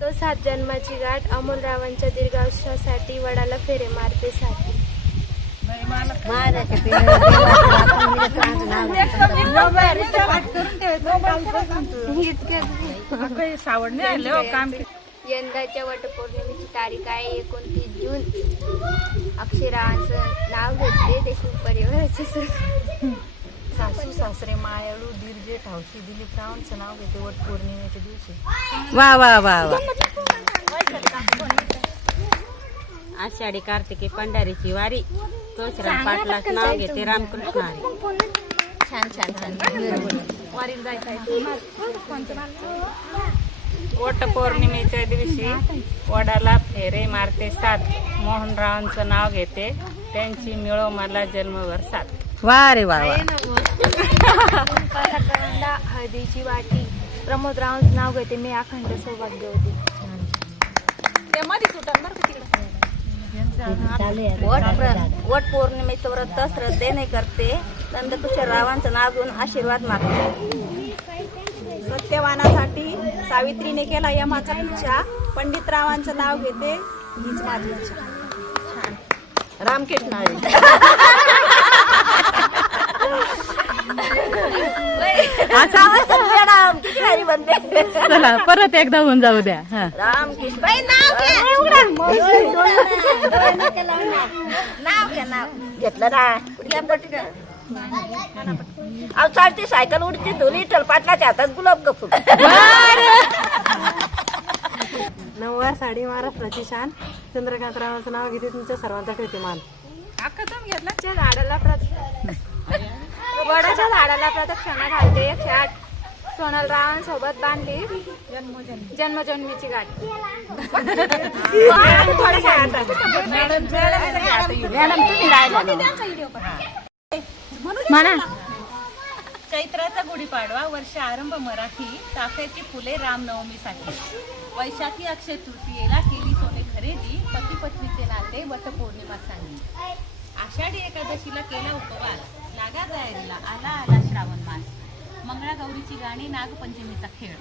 तो 7 जन्माची गाठ अमोलरावांच्या दीर्घायुष्यासाठी वडाला फेरे मारते साठी. यंदाच्या वटपौर्णिमेची तारीख आहे 29 जून. अक्षरांचं नाव घेतले देशमुख परिवाराचे सासू सासरे मायाळू दीर्घ हौशी दिलीपरावांचं नाव घेते वटपौर्णिमेच्या दिवशी. वा वा वा वा. आषाढी कार्तिकी पंढरीची वारी तुळशीराम पाटलाच नाव घेते रामकृष्ण हरी. छान छान छान. वटपौर्णिमेच्या दिवशी वडाला फेरे मारते 7. मोहनरावांचं नाव घेते त्यांची मिळो मला जन्मभर साथ. वा रे वा वा. हळदीची वाटी प्रमोदरावांचं नाव घेते मी अखंड सौभाग्यवती. वट पौर्णिमेचं व्रत श्रद्धेने करते नंदकिशोररावांचं नाव घेऊन आशीर्वाद मागते. सत्यवानासाठी सावित्रीने केला यमाचा पिच्छा पंडितरावांचं नाव घेते हीच माझी इच्छा. रामकृष्ण हरी. किती भारी बनते. चला परत एकदा होऊन जाऊ द्या. हा. रामकृष्ण नाव घेतलं ना. चालते सायकल उडते धुली तर पाटलाच्या हातात गुलाब का फुल. नऊवार साडी महाराष्ट्राची शान चंद्रकांतरावांचं नाव घेते तुमच्या सर्वांचा ठेवते मान. वडाच्या झाडाला प्रदक्षिणा घालते 108. सोनलरावांसोबत बांधली जन्मजन्मीची गाठ. चैत्राचा गुढीपाडवा वर्ष आरंभ मराठी चाफ्याची फुले रामनवमीसाठी. वैशाखी अक्षय तृतीयेला केली सोने खरेदी पती पत्नीचे नाते वटपौर्णिमा सांगली. आषाढी एकादशीला केला उपवास लागा तयारीला आला आला श्रावण मास. मंगळागौरीची गाणी नागपंचमीचा खेळ.